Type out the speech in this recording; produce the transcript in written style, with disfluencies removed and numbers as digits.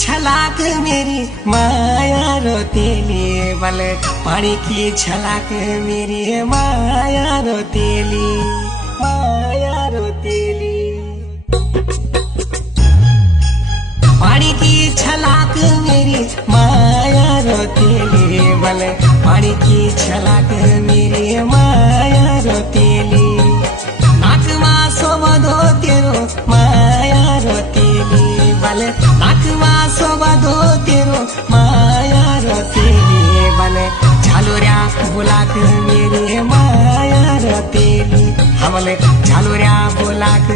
छलाक मेरी माया रोतेली बल पानी की छलाक मेरी माया रोतेली माया रोतेली पानी की छलाक मेरी माया रोतेली बल पानी की छलाक मेरी माया रोतेली नाकमा सोबधो तेरो माया रोतेली बल नाकमा सोबधो तेरो माया रोतेली बल झालुऱ्या बुलाक मेरी माया रोतेली हमले झालुऱ्या बुलाक